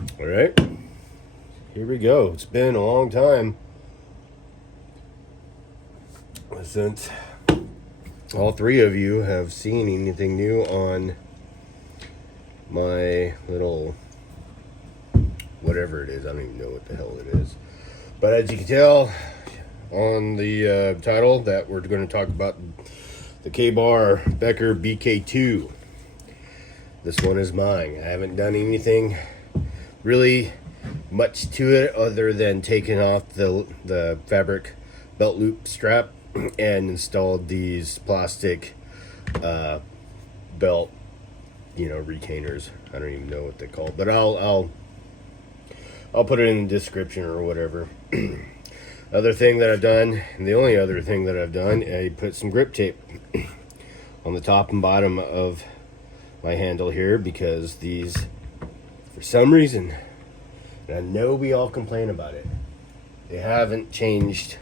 All right, here we go. It's been a long time since all three of you have seen anything new on my little whatever it is. I don't even know what the hell it is. But as you can tell on the title, that we're going to talk about the Ka-Bar Becker BK2. This one is mine. I haven't done anything really much to it other than taking off the fabric belt loop strap and installed these plastic belt, retainers. I don't even know what they're called, but I'll put it in the description or whatever. Other thing that I've done, and the only other thing that I've done, I put some grip tape on the top and bottom of my handle here, because these, for some reason, and I know we all complain about it, they haven't changed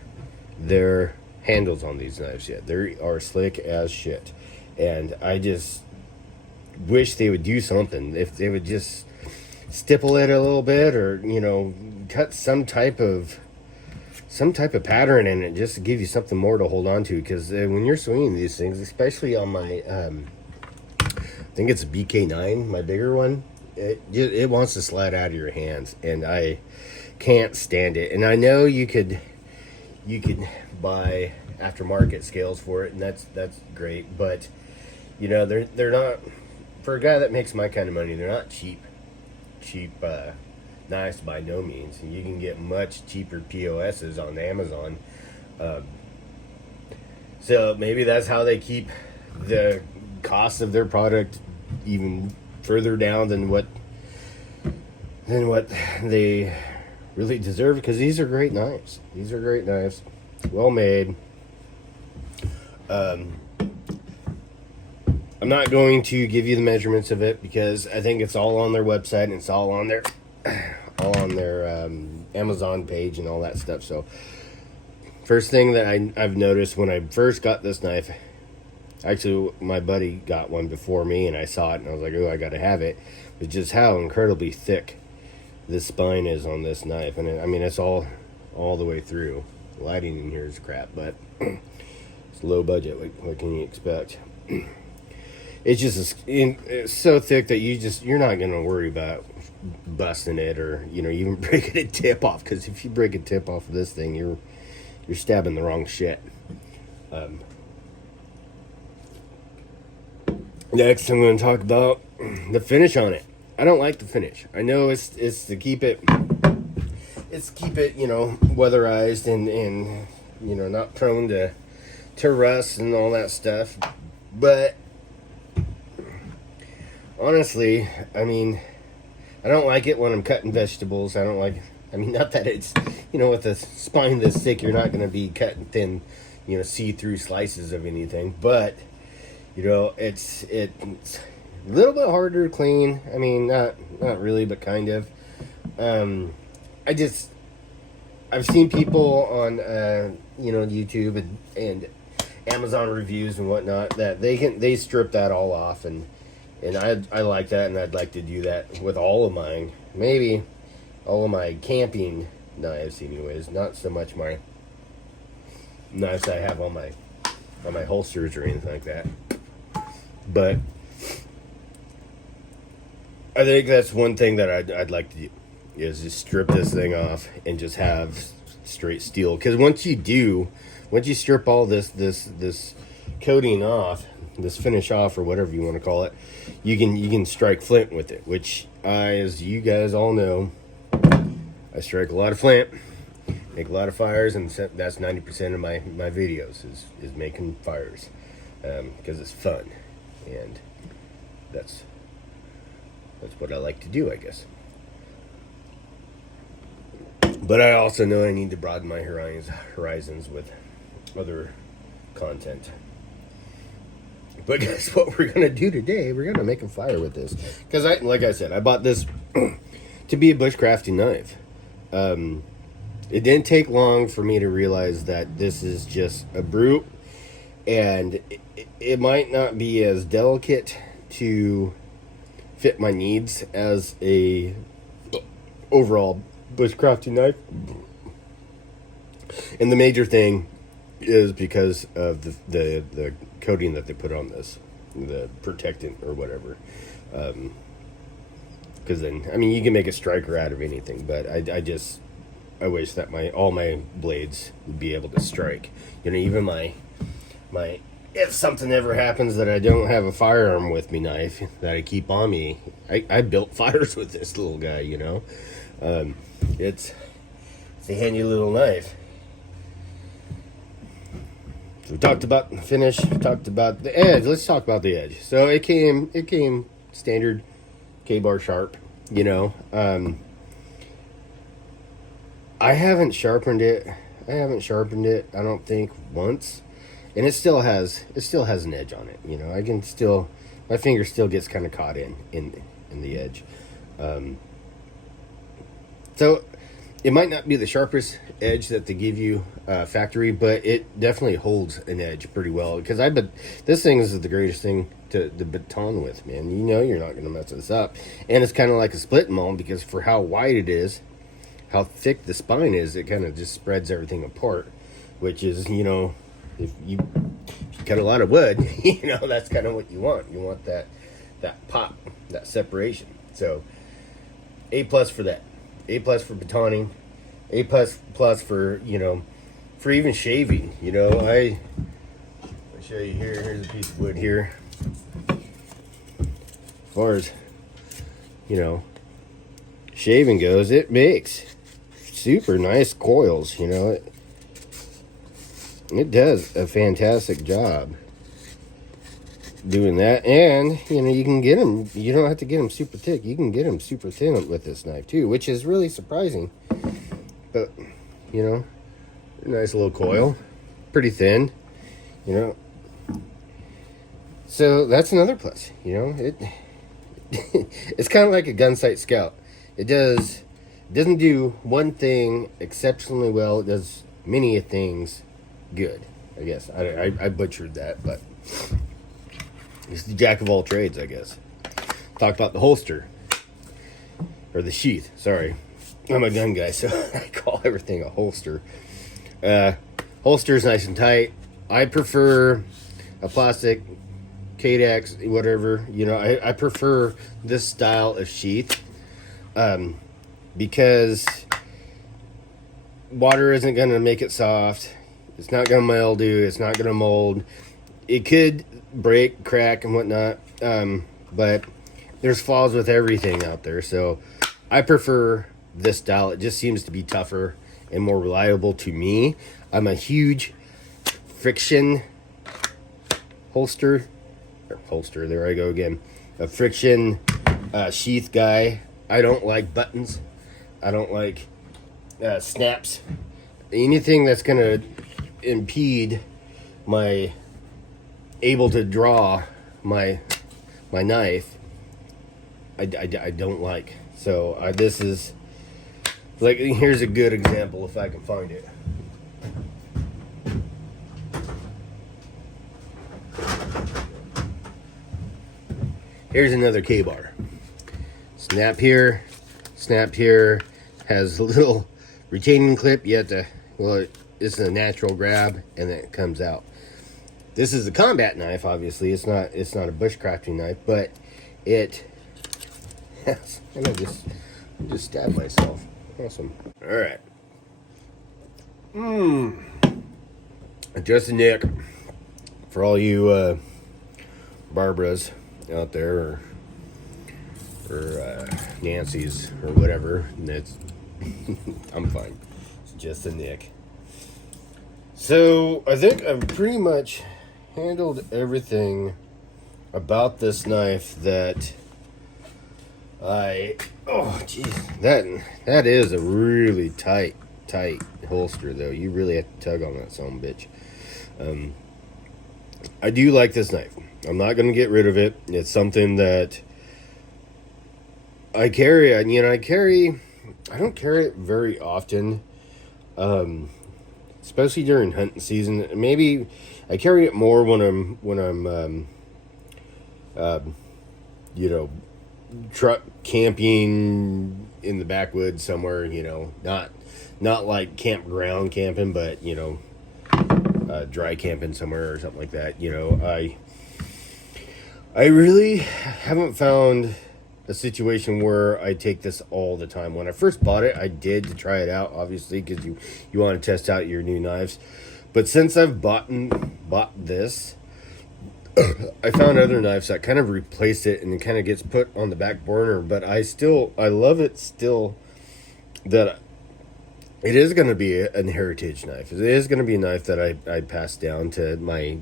their handles on these knives yet. They are slick as shit, and I just wish they would do something. If they would just stipple it a little bit, or cut some type of pattern in it, just to give you something more to hold on to. Because when you're swinging these things, especially on my I think it's a BK9, my bigger one, it wants to slide out of your hands, and I can't stand it. And I know you could buy aftermarket scales for it, and that's great, but they're not, for a guy that makes my kind of money, they're not cheap knives by no means. And you can get much cheaper POSs on Amazon. So maybe that's how they keep the cost of their product even further down than what they really deserve, because these are great knives. Well made. I'm not going to give you the measurements of it, because I think it's all on their website, and it's all on their Amazon page and all that stuff. So first thing that I've noticed when I first got this knife, actually my buddy got one before me, and I saw it and I was like, oh, I gotta have it, was just how incredibly thick this spine is on this knife. And it's all the way through. The lighting in here is crap, but it's low budget. What can you expect? It's just it's so thick that you're not gonna worry about busting it, or even breaking a tip off, because if you break a tip off of this thing, you're stabbing the wrong shit. Next, I'm going to talk about the finish on it. I don't like the finish. I know it's to keep it weatherized and not prone to rust and all that stuff. But honestly, I don't like it when I'm cutting vegetables. I don't like, not that it's, with a spine this thick, you're not going to be cutting thin, see-through slices of anything. But, it's a little bit harder to clean. Not really, but kind of. I've seen people on, YouTube and Amazon reviews and whatnot, that they strip that all off, and I like that, and I'd like to do that with all of mine. Maybe all of my camping knives, anyways. Not so much my knives I have on my holsters or anything like that. But I think that's one thing that I'd like to do, is just strip this thing off and just have straight steel. Because once you strip all this coating off, this finish off, or whatever you want to call it, you can strike flint with it, which as you guys all know, I strike a lot of flint, make a lot of fires, and that's 90% of my videos is making fires, because it's fun, and that's what I like to do, I guess. But I also know I need to broaden my horizons with other content. But guess what we're going to do today? We're going to make a fire with this. Because, like I said, I bought this to be a bushcrafting knife. It didn't take long for me to realize that this is just a brute. And it might not be as delicate to fit my needs as a overall bushcrafting knife. And the major thing is because of the coating that they put on this, the protectant or whatever. Because then, I mean, you can make a striker out of anything, but I wish that all my blades would be able to strike. You know, even my if something ever happens that I don't have a firearm with me knife that I keep on me, I built fires with this little guy. You know, it's a handy little knife. So we talked about the finish, talked about the edge. Let's talk about the edge. So it came standard K-bar sharp. You know, I haven't sharpened it. I don't think once, and it still has an edge on it. You know, I can still, my finger still gets kind of caught in the edge. So it might not be the sharpest edge that they give you factory, but it definitely holds an edge pretty well. Because this thing is the greatest thing to baton with, man. You know you're not going to mess this up, and it's kind of like a split maul because for how wide it is, how thick the spine is, it kind of just spreads everything apart, which is, you know, if you cut a lot of wood, you know, that's kind of what you want. You want that pop, that separation. So A+ for that. A+ for batoning. A+ for, you know, for even shaving. You know, I'll show you here. Here's a piece of wood here. As far as, you know, shaving goes, it makes super nice coils. You know, it does a fantastic job doing that. And, you know, you can get them, you don't have to get them super thick. You can get them super thin with this knife too, which is really surprising. But, you know, nice little coil, pretty thin, you know. So that's another plus, you know. It's kind of like a Gunsight Scout. It doesn't do one thing exceptionally well. It does many things good, I guess. I butchered that, but it's the jack of all trades, I guess. Talked about the holster, or the sheath, sorry. I'm a gun guy, so I call everything a holster. Holster's nice and tight. I prefer a plastic Kydex, whatever. You know, I prefer this style of sheath because water isn't going to make it soft. It's not going to mildew. It's not going to mold. It could break, crack, and whatnot, but there's flaws with everything out there. So I prefer this style. It just seems to be tougher and more reliable to me. I'm a huge friction holster, there I go again, a friction sheath guy. I don't like buttons. I don't like snaps. Anything that's gonna impede my able to draw my knife, I don't like. So this is like, here's a good example if I can find it. Here's another K-bar. Snap here, has a little retaining clip. You have to, well, it's a natural grab and then it comes out. This is a combat knife, obviously. It's not a bushcrafting knife, but it has, and I just stabbed myself. Awesome. All right. Just a nick for all you Barbaras out there, or Nancy's or whatever. And it's I'm fine. It's just a nick. So I think I've pretty much handled everything about this knife that oh jeez, that is a really tight holster though. You really have to tug on that son of a bitch. I do like this knife. I'm not going to get rid of it. It's something that I carry. I don't carry it very often, especially during hunting season. Maybe I carry it more when I'm you know, truck camping, in the backwoods somewhere, you know, not like campground camping, but you know, dry camping somewhere or something like that. You know, I really haven't found a situation where I take this all the time. When I first bought it, I did to try it out, obviously, because you want to test out your new knives. But since I've bought this, I found other knives that kind of replace it, and it kind of gets put on the back burner. But I love it still, that it is going to be a heritage knife. It is going to be a knife that I pass down to my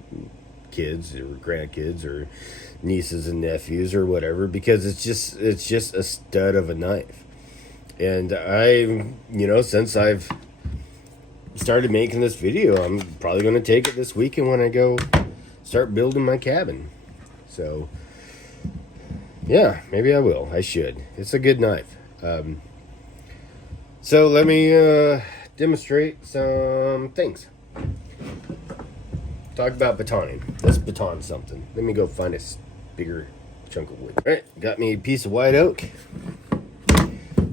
kids or grandkids or nieces and nephews or whatever, because it's just a stud of a knife. And since I've started making this video, I'm probably going to take it this weekend when I go start building my cabin. So yeah, maybe I will. I should. It's a good knife. So let me demonstrate some things. Talk about batoning. Let's baton something. Let me go find a bigger chunk of wood. All right, got me a piece of white oak.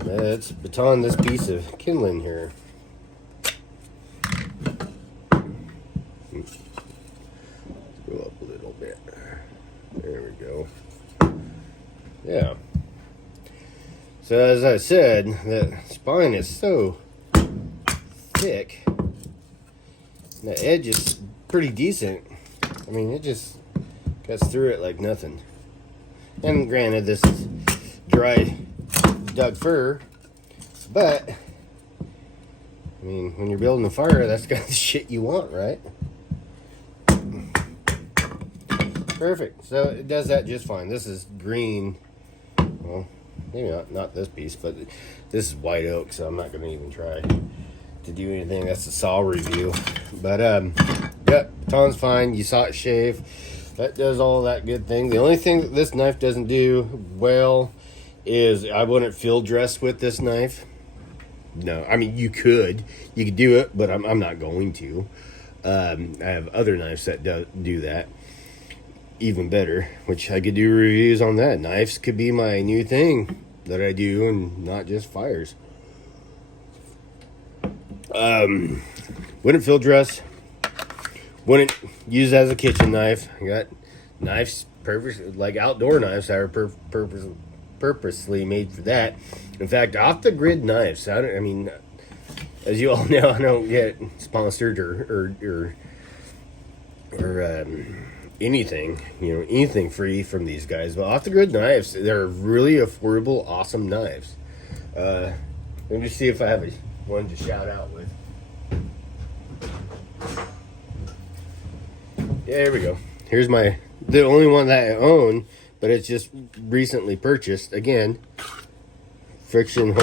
Let's baton this piece of kindling here. Let's go up a little bit. There we go. Yeah. So as I said, the spine is so thick. The edge is pretty decent. I mean, it just cuts through it like nothing. And granted, this is dry Doug fir, but I mean, when you're building a fire, that's kind of the shit you want, right? Perfect. So it does that just fine. This is green. Well, maybe not this piece, but this is white oak, so I'm not going to even try to do anything. That's a saw review. But yeah, baton's fine. You saw it shave. That does all that good thing. The only thing that this knife doesn't do well is I wouldn't field dress with this knife. No, I mean, you could do it, but I'm not going to. I have other knives that do that even better, which I could do reviews on that. Knives could be my new thing that I do, and not just fires. Wouldn't field dress. Wouldn't use as a kitchen knife. I got knives like outdoor knives that are purposely made for that. In fact, off the grid knives. I mean, as you all know, I don't get sponsored or anything, anything free from these guys. But off the grid knives, they're really affordable, awesome knives. Let me see if I have one to shout out with. Yeah, here we go. Here's the only one that I own, but it's just recently purchased. Again, friction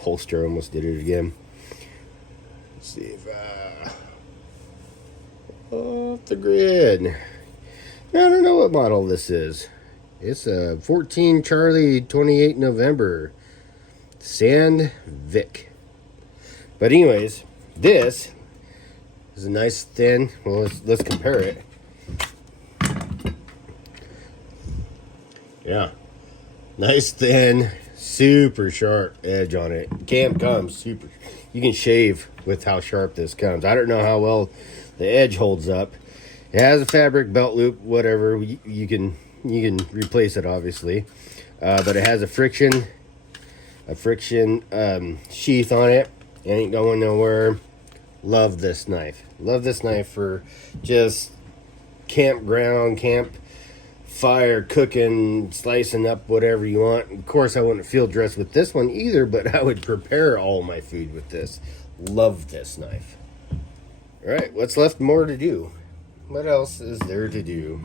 holster. Almost did it again. Let's see if off the grid. I don't know what model this is. It's a 14 Charlie 28 November Sand Vic. But anyways, this is a nice thin. Well, let's compare it. Yeah, nice thin, super sharp edge on it. Cam comes super. You can shave with how sharp this comes. I don't know how well the edge holds up. It has a fabric belt loop, whatever. You can replace it, obviously, but it has a friction sheath on it. It ain't going nowhere. Love this knife. Love this knife for just campground, fire, cooking, slicing up whatever you want. Of course, I wouldn't field dress with this one either, but I would prepare all my food with this. Love this knife. All right, what's left more to do? What else is there to do?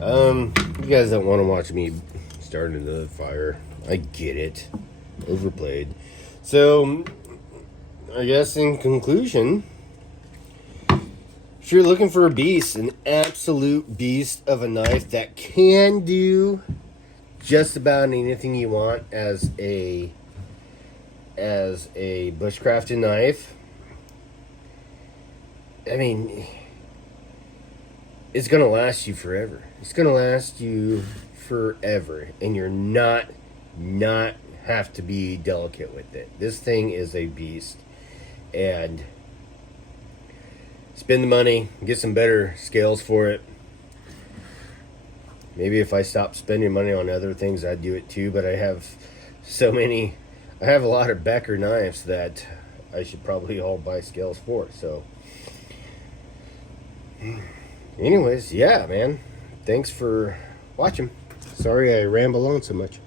You guys don't want to watch me start another fire. I get it. Overplayed. So, I guess in conclusion, if you're looking for a beast, an absolute beast of a knife that can do just about anything you want as a bushcrafted knife, I mean, it's going to last you forever. It's going to last you forever. And you're not have to be delicate with it. This thing is a beast. And spend the money, get some better scales for it. Maybe if I stopped spending money on other things, I'd do it too. But I have I have a lot of Becker knives that I should probably all buy scales for. So, anyways, yeah, man. Thanks for watching. Sorry I ramble on so much.